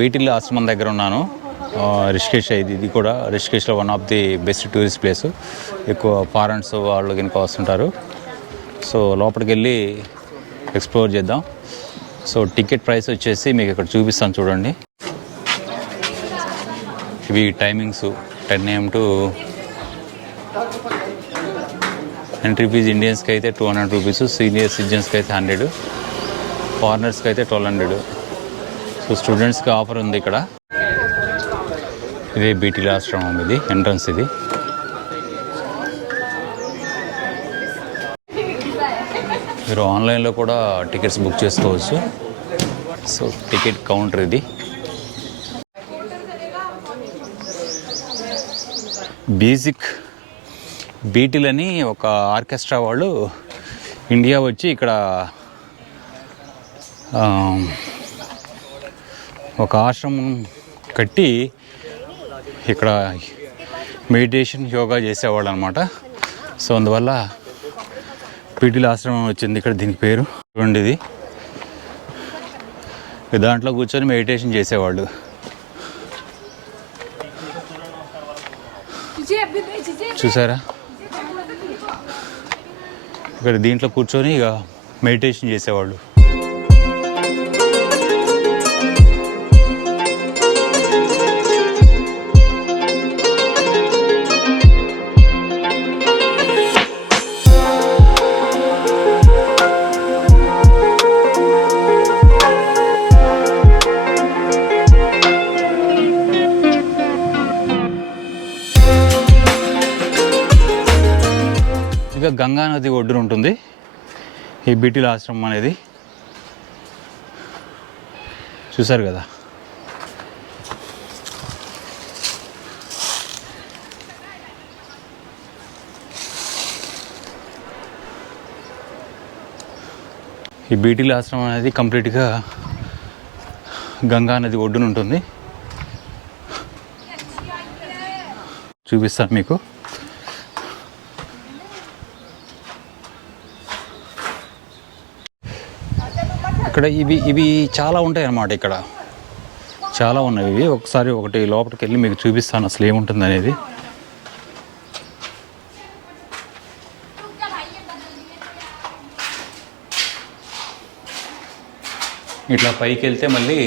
Beetle ఆశ్రమం దగ్గర ఉన్నాను. రిషికేష్ ఇది కూడా రిషికేష్లో one of the best tourist place. ఎక్కువ ఫారెన్స్ వాళ్ళు కనుక వస్తుంటారు. సో లోపలికి వెళ్ళి ఎక్స్ప్లోర్ చేద్దాం. సో టికెట్ ప్రైస్ వచ్చేసి మీకు ఇక్కడ చూపిస్తాను చూడండి. ఇవి timings 10 AM to entry fee ఇండియన్స్కి అయితే 200 రూపీస్, సీనియర్ సిటిజన్స్కి అయితే 100, ఫారినర్స్కి అయితే 1200. సో స్టూడెంట్స్కి ఆఫర్ ఉంది ఇక్కడ. ఇదే బీటిల్ ఆశ్రమం, ఇది ఎంట్రన్స్. ఇది మీరు ఆన్లైన్లో కూడా టికెట్స్ బుక్ చేసుకోవచ్చు. సో టికెట్ కౌంటర్ ఇది. బీటిల్ అని ఒక ఆర్కెస్ట్రా వాళ్ళు ఇండియా వచ్చి ఇక్కడ ఒక ఆశ్రమం కట్టి ఇక్కడ మెడిటేషన్ యోగా చేసేవాళ్ళు అనమాట. సో అందువల్ల బీటిల్ ఆశ్రమం వచ్చింది ఇక్కడ. దీనికి పేరు చూడండి. ఇది దాంట్లో కూర్చొని మెడిటేషన్ చేసేవాళ్ళు. చూసారా, ఇక్కడ దీంట్లో కూర్చొని ఇక మెడిటేషన్ చేసేవాళ్ళు. ఇక గంగా నది ఒడ్డున ఉంటుంది ఈ బీటిల్ ఆశ్రమం అనేది. చూసారు కదా. ఈ బీటిల్ ఆశ్రమం అనేది కంప్లీట్గా గంగా నది ఒడ్డున ఉంటుంది. చూపిస్తాను మీకు. ఇక్కడ ఇవి చాలా ఉంటాయి అన్నమాట. ఇక్కడ చాలా ఉన్నాయి ఇవి. ఒకసారి ఒకటి లోపలికి వెళ్ళి మీకు చూపిస్తాను అసలు ఏముంటుంది అనేది. ఇట్లా పైకి వెళ్తే మళ్ళీ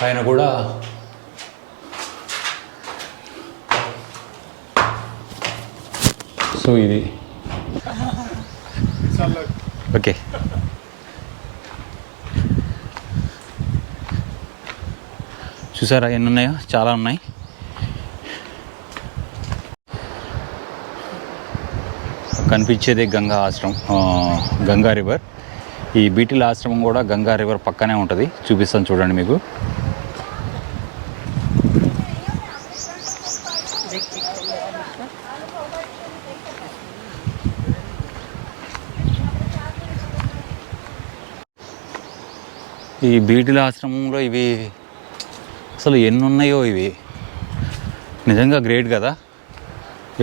పైన కూడా సో ఇది ఓకే. చూసారా ఎన్ని ఉన్నాయో, చాలా ఉన్నాయి. కనిపించేది గంగా ఆశ్రమం, గంగా రివర్. ఈ బీటిల్ ఆశ్రమం కూడా గంగా రివర్ పక్కనే ఉంటుంది. చూపిస్తాను చూడండి మీకు. ఈ బీటిల్ ఆశ్రమంలో ఇవి అసలు ఎన్ని ఉన్నాయో, ఇవి నిజంగా గ్రేట్ కదా.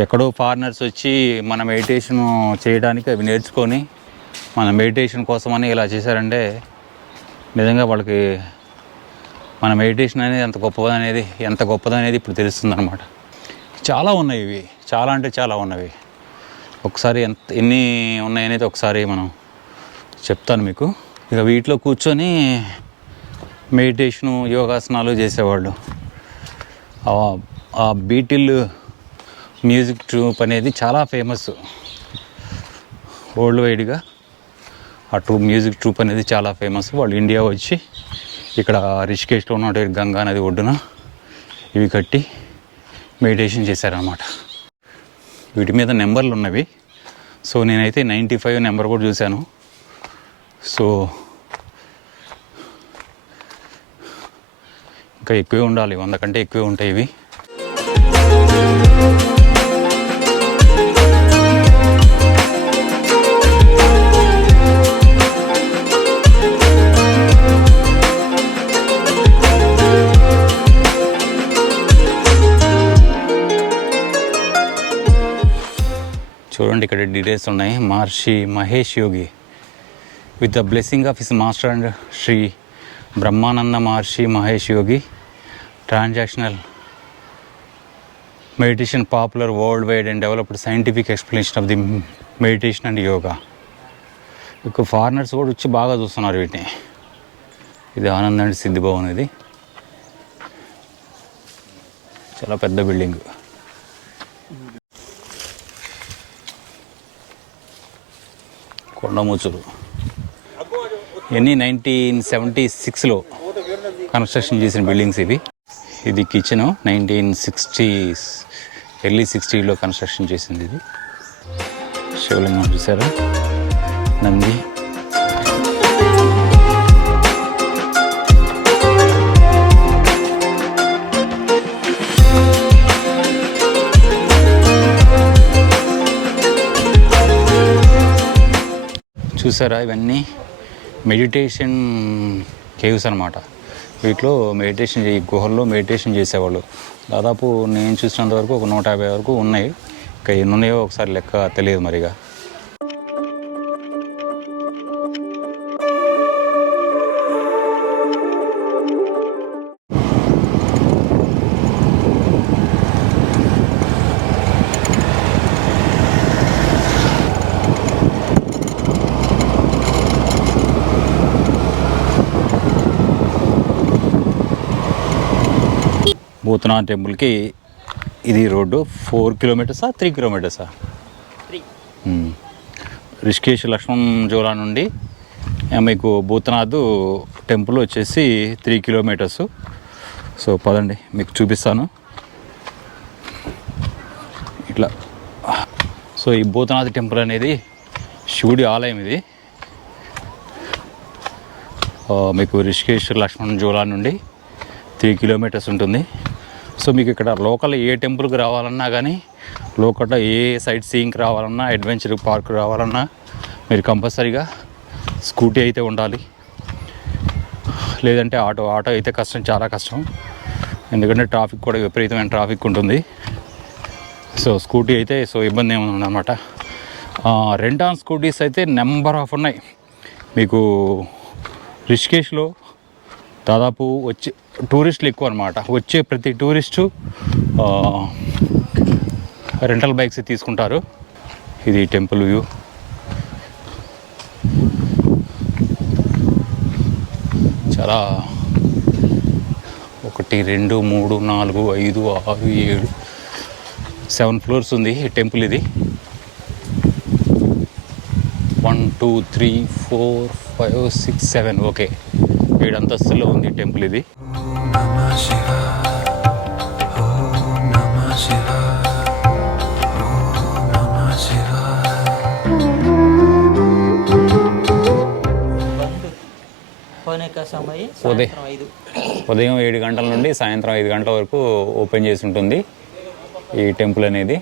ఎక్కడో ఫారినర్స్ వచ్చి మన మెడిటేషన్ చేయడానికి అవి నేర్చుకొని మన మెడిటేషన్ కోసమని ఇలా చేశారంటే నిజంగా వాళ్ళకి మన మెడిటేషన్ అనేది ఎంత గొప్పదనేది ఇప్పుడు తెలుస్తుంది అనమాట. చాలా ఉన్నాయి ఇవి, చాలా అంటే చాలా ఉన్నవి. ఒకసారి ఎన్ని ఉన్నాయనేది ఒకసారి మనం చెప్తాను మీకు. ఇక వీటిలో కూర్చొని మెడిటేషను యోగాసనాలు చేసేవాళ్ళు. ఆ బీటిల్ మ్యూజిక్ ట్రూప్ అనేది చాలా ఫేమస్ వరల్డ్ వైడ్గా. ఆ మ్యూజిక్ ట్రూప్ అనేది చాలా ఫేమస్. వాళ్ళు ఇండియా వచ్చి ఇక్కడ రిషికేష్లో ఉన్న గంగా నది ఒడ్డున ఇవి కట్టి మెడిటేషన్ చేశారన్నమాట. వీటి మీద నెంబర్లు ఉన్నవి. సో నేనైతే 95 నెంబర్ కూడా చూశాను. సో ఇంకా ఎక్కువే ఉండాలి, 100 కంటే ఎక్కువే ఉంటాయి ఇవి. చూడండి ఇక్కడ డీటెయిల్స్ ఉన్నాయి. మహర్షి మహేష్ యోగి with the blessing of his master and Sri Brahmananda Maharshi Mahesh Yogi transactional meditation popular world wide and developed scientific explanation of the meditation and yoga. ఇక ఫారినర్స్ కూడా వచ్చి బాగా చూస్తున్నారు వీటిని. ఇది ఆనంద్ అండ్ సిద్ధి భవన్. ఇది చాలా పెద్ద బిల్డింగ్. కొండమూచులు ఇవన్నీ 1976లో కన్స్ట్రక్షన్ చేసిన బిల్డింగ్స్ ఇవి. ఇది కిచెను 1960s ఎర్లీ 60లో కన్స్ట్రక్షన్ చేసింది. ఇది శివలింగం చూసారా, నంది. చూసారా, ఇవన్నీ మెడిటేషన్ కేవ్స్ అనమాట. వీటిలో మెడిటేషన్ గుహల్లో మెడిటేషన్ చేసేవాళ్ళు. దాదాపు నేను చూసినంత వరకు ఒక 150 వరకు ఉన్నాయి. ఇంకా ఎన్ని ఉన్నాయో ఒకసారి లెక్క తెలియదు మరిగా. భూతనాథ్ టెంపుల్కి ఇది రోడ్డు 4 కిలోమీటర్సా 3 కిలోమీటర్సా? రిషికేశ్ లక్ష్మణ్ జోలా నుండి మీకు భూతనాథ్ టెంపుల్ వచ్చేసి 3 కిలోమీటర్స్. సో పదండి మీకు చూపిస్తాను ఇట్లా. సో ఈ భూతనాథ్ టెంపుల్ అనేది శివుడి ఆలయం. ఇది మీకు రిషికేశ్ లక్ష్మణ్ జోలా నుండి 3 కిలోమీటర్స్ ఉంటుంది. సో మీకు ఇక్కడ లోకల్ ఏ టెంపుల్కి రావాలన్నా కానీ, లోకల్ ఏ సైట్ సీయింగ్కి రావాలన్నా, అడ్వెంచర్ పార్క్ రావాలన్నా మీరు కంపల్సరీగా స్కూటీ అయితే ఉండాలి. లేదంటే ఆటో అయితే కష్టం, చాలా కష్టం. ఎందుకంటే ట్రాఫిక్ కూడా విపరీతమైన ట్రాఫిక్ ఉంటుంది. సో స్కూటీ అయితే ఇబ్బంది ఏమి ఉందన్నమాట. రెంట్ ఆన్ స్కూటీస్ అయితే నెంబర్ ఆఫ్ ఉన్నాయి. మీకు రిషికేశ్లో దాదాపు వచ్చే టూరిస్టులు ఎక్కువ అనమాట. వచ్చే ప్రతి టూరిస్టు రెంటల్ బైక్స్ తీసుకుంటారు. ఇది టెంపుల్ వ్యూ. చాలా 1 2 3 4 5 6 7 7 ఫ్లోర్స్ ఉంది ఈ టెంపుల్. ఇది 1 2 3 4 5 6 7 ఓకే 7 అంతస్తులో ఉంది టెంపుల్. ఇది ఉదయం 7 గంటల నుండి సాయంత్రం 5 గంటల వరకు ఓపెన్ చేసి ఉంటుంది ఈ టెంపుల్ అనేది.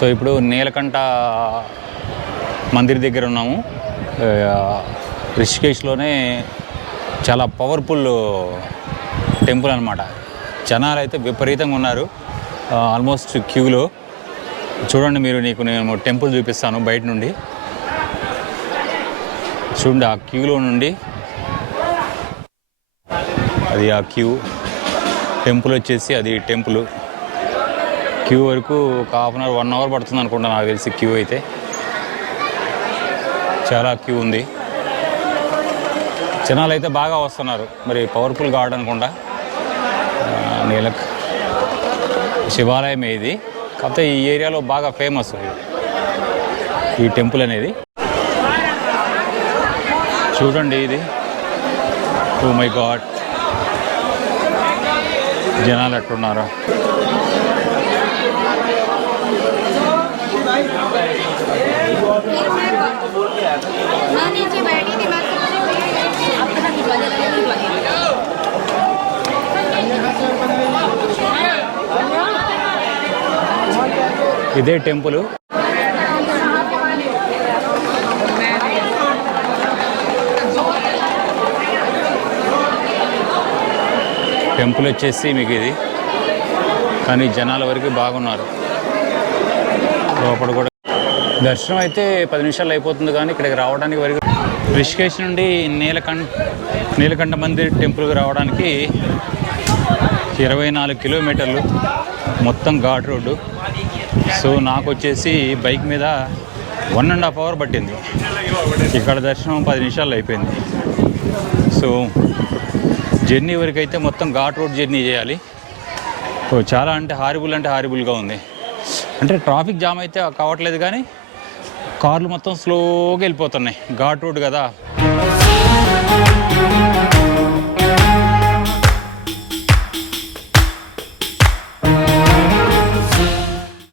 సో ఇప్పుడు నీలకంఠ మందిర్ దగ్గర ఉన్నాము. రిషికేశ్లోనే చాలా పవర్ఫుల్ టెంపుల్ అనమాట. జనాలు అయితే విపరీతంగా ఉన్నారు ఆల్మోస్ట్ క్యూలో. చూడండి మీరు, నేను టెంపుల్ చూపిస్తాను బయట నుండి. చూడండి ఆ క్యూలో నుండి, అది ఆ క్యూ. టెంపుల్ వచ్చేసి అది టెంపుల్ క్యూ వరకు ఒక ½ అవర్ 1 అవర్ పడుతుంది అనుకుంటా నాకు తెలిసి. క్యూ అయితే చాలా క్యూ ఉంది. జనాలు అయితే బాగా వస్తున్నారు. మరి పవర్ఫుల్ గాడ్ అనుకుంటా. శివాలయం ఇది. కాకపోతే ఈ ఏరియాలో బాగా ఫేమస్ ఈ టెంపుల్ అనేది. చూడండి ఇది, ఓ మై గాడ్, జనాలు ఎట్లున్నారు. ఇదే టెంపుల్. టెంపుల్ వచ్చేసి మీకు ఇది, కానీ జనాల వరకు బాగున్నారు. లోపల కూడా దర్శనం అయితే 10 నిమిషాలు అయిపోతుంది, కానీ ఇక్కడికి రావడానికి వరకు రిషికేశ్ నుండి నీలకంఠ మందిర్ టెంపుల్కి రావడానికి 24 కిలోమీటర్లు, మొత్తం ఘాట్ రోడ్డు. సో నాకు వచ్చేసి బైక్ మీద 1.5 అవర్ పట్టింది. ఇక్కడ దర్శనం 10 నిమిషాల్లో అయిపోయింది. సో జర్నీ వరకు అయితే మొత్తం ఘాట్ రోడ్ జర్నీ చేయాలి. చాలా అంటే హారిబుల్గా ఉంది. అంటే ట్రాఫిక్ జామ్ అయితే కావట్లేదు, కానీ కార్లు మొత్తం స్లోగా వెళ్ళిపోతున్నాయి. ఘాట్ రోడ్ కదా.